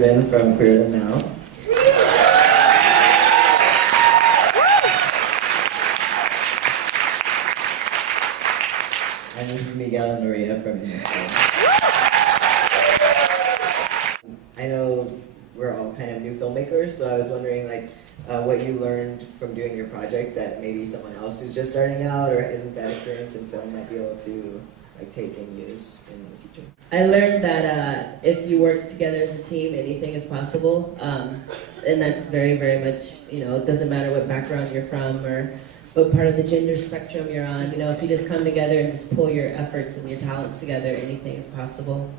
Ruben from Queer Them Now. And this is Miguel and Maria from Innisfil. I know we're all kind of new filmmakers, so I was wondering what you learned from doing your project that maybe someone else who's just starting out or isn't that experienced in film might be able to take and use in the future. I learned that if you work together as a team, anything is possible, and that's very, very much, it doesn't matter what background you're from or what part of the gender spectrum you're on. If you just come together and just pull your efforts and your talents together, anything is possible.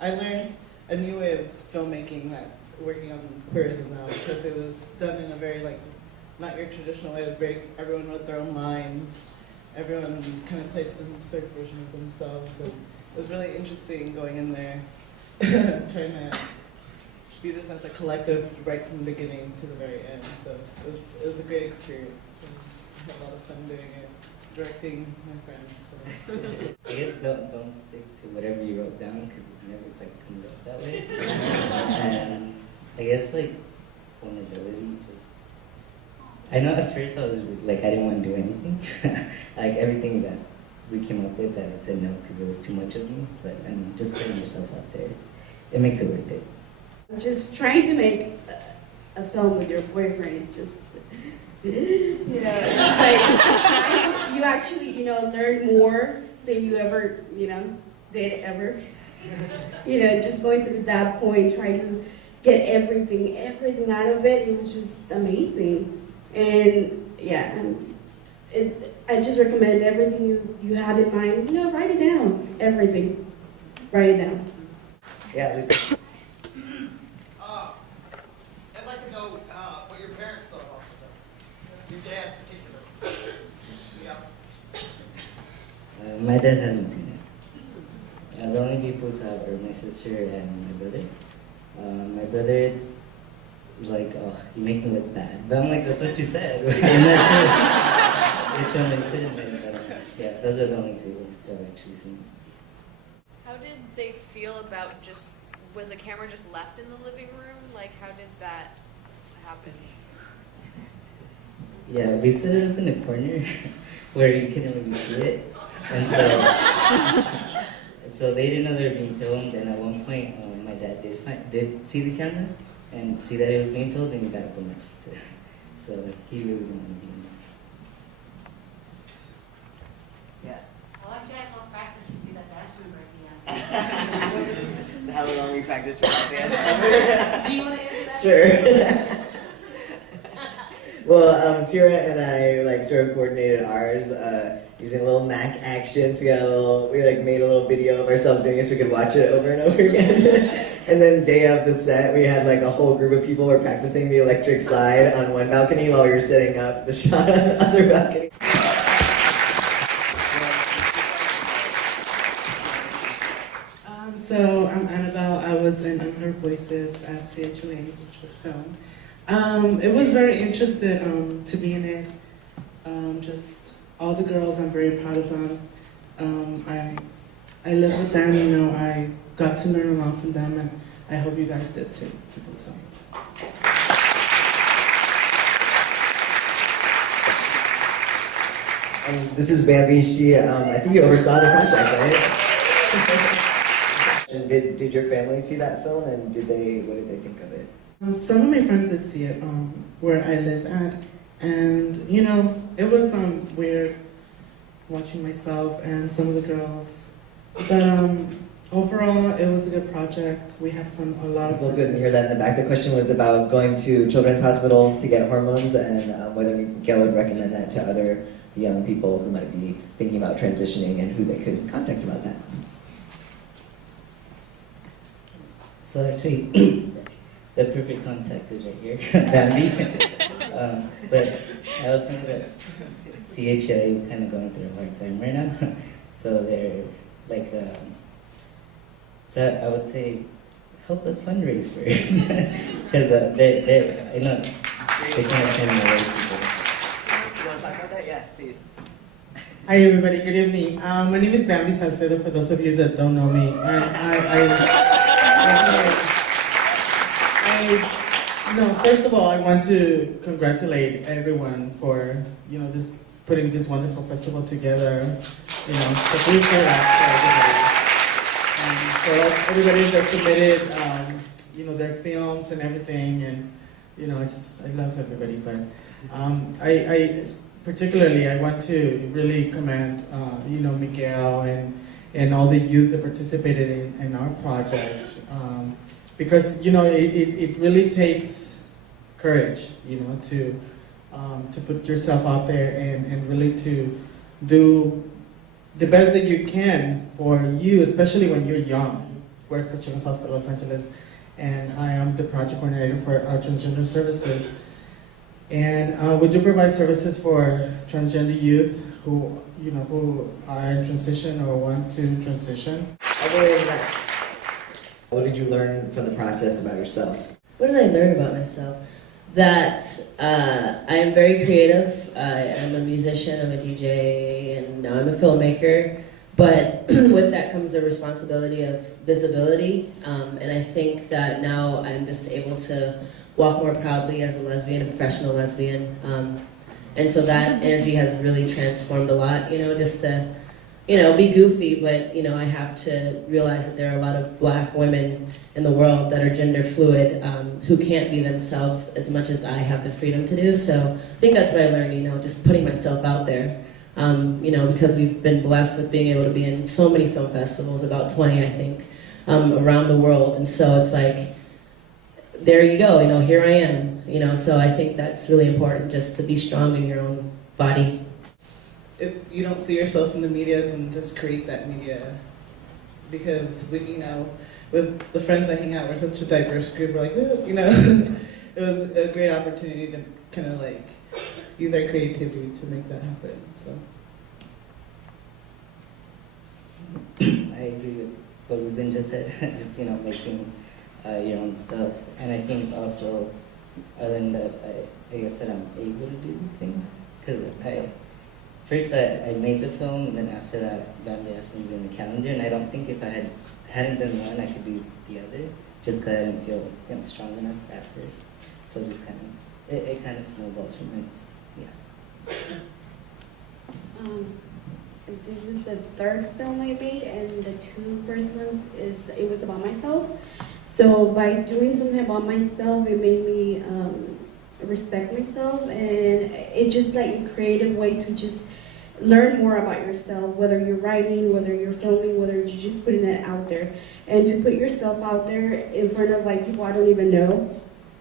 I learned a new way of filmmaking working on Queer Them Now, because it was done in a very not your traditional way. It was very, everyone wrote their own lines. Everyone kind of played a certain version of themselves, and it was really interesting going in there, trying to do this as a collective right from the beginning to the very end. So it was a great experience. I had a lot of fun doing it, directing my friends. So. I guess don't stick to whatever you wrote down because it never quite comes out that way. And I guess vulnerability. I know at first I was I didn't want to do anything. Everything that we came up with, I said no because it was too much of me. But just putting yourself out there, it makes it worth it. Just trying to make a film with your boyfriend, it's just, it's like you actually, learn more than you ever, did ever. Just going through that point, trying to get everything out of it, it was just amazing. And yeah, I just recommend everything you have in mind, write it down, everything. Write it down. Yeah. I'd like to know what your parents thought about the film. Your dad in particular. Yeah. My dad hasn't seen it. The only people who saw it were my sister and my brother. My brother is like, oh, you make me look bad. But I'm like, that's what you said. I'm not sure which one I couldn't make, but yeah, those are the only two that I've actually seen. How did they feel about was the camera just left in the living room? How did that happen? Yeah, we set it up in a corner where you couldn't really see it. And so they didn't know they were being filmed, and at one point my dad did see the camera and see that it was being filmed, and he got up and left. So he really didn't want to be in there. Yeah. I like to ask how practice to do that dance move right at the end. How long we practiced for that dance? Do you want to answer that? Sure. Well, Tira and I sort of coordinated ours using a little Mac actions. We made a little video of ourselves doing it so we could watch it over and over again. And then day of the set, we had a whole group of people were practicing the electric slide on one balcony while we were setting up the shot on the other balcony. So I'm Annabelle. I was in Unheard Voices at CHUA, which was filmed. It was very interesting to be in it. Just all the girls, I'm very proud of them. I live with them, I got to learn a lot from them, and I hope you guys did too with this film. And this is Bambi. She, I think you oversaw the project, right? And did your family see that film, and what did they think of it? Some of my friends did see it where I live at, and it was weird watching myself and some of the girls, but overall it was a good project. We had fun, a lot of fun. Well, good to hear that in the back. The question was about going to Children's Hospital to get hormones, and whether Miguel would recommend that to other young people who might be thinking about transitioning and who they could contact about that. So actually, the perfect contact is right here, Bambi. But I also know that CHA is kind of going through a hard time right now. So they're so I would say help us fundraise first. Because I know they can't send away people. You want to talk about that? Yeah, please. Hi everybody, good evening. My name is Bambi Salcedo, for those of you that don't know me. And First of all, I want to congratulate everyone for, this putting this wonderful festival together. The producer, for everybody that submitted, their films and everything, and I love everybody. But I particularly I want to really commend Miguel and all the youth that participated in our project, because it really takes courage, to put yourself out there and really to do the best that you can for you, especially when you're young. Work for Children's Hospital Los Angeles, and I am the project coordinator for our transgender services. And we do provide services for transgender youth who are in transition or want to transition. Other than that, what did you learn from the process about yourself? What did I learn about myself? That I am very creative. I'm a musician, I'm a DJ, and now I'm a filmmaker. But with that comes the responsibility of visibility. And I think that now I'm just able to walk more proudly as a lesbian, a professional lesbian. And so that energy has really transformed a lot, just to, be goofy, but, I have to realize that there are a lot of black women in the world that are gender fluid, who can't be themselves as much as I have the freedom to do. So I think that's what I learned, just putting myself out there. Because we've been blessed with being able to be in so many film festivals, about 20, I think, around the world. And so it's like, there you go, here I am, so I think that's really important, just to be strong in your own body. If you don't see yourself in the media, then just create that media. Because with the friends I hang out, we're such a diverse group, we're like, it was a great opportunity to kind of like use our creativity to make that happen, so. I agree with what Ruben just said, just, making your own stuff. And I think also, other than that, I guess that I'm able to do these things. Because first I made the film, and then after that, Bambi asked me to be in the calendar, and I don't think if I hadn't done one, I could do the other, just because I didn't feel strong enough at first. So just kind of, it kind of snowballs from there. Yeah. This is the third film I made, and the two first ones it was about myself. So by doing something about myself, it made me respect myself, and it's just like a creative way to just learn more about yourself, whether you're writing, whether you're filming, whether you're just putting it out there. And to put yourself out there in front of like people I don't even know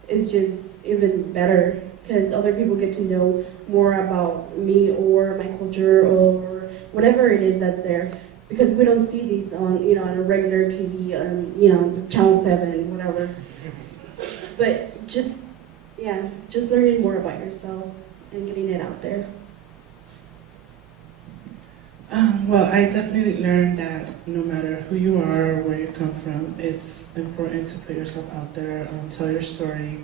is just even better, because other people get to know more about me or my culture or whatever it is that's there. Because we don't see these on, on a regular TV, Channel 7, whatever. But just learning more about yourself and getting it out there. Well, I definitely learned that no matter who you are or where you come from, it's important to put yourself out there, tell your story,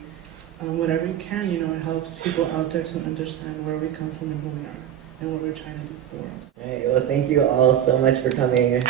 whatever you can. It helps people out there to understand where we come from and who we are and what we're trying to do for the world. All right, well, thank you all so much for coming.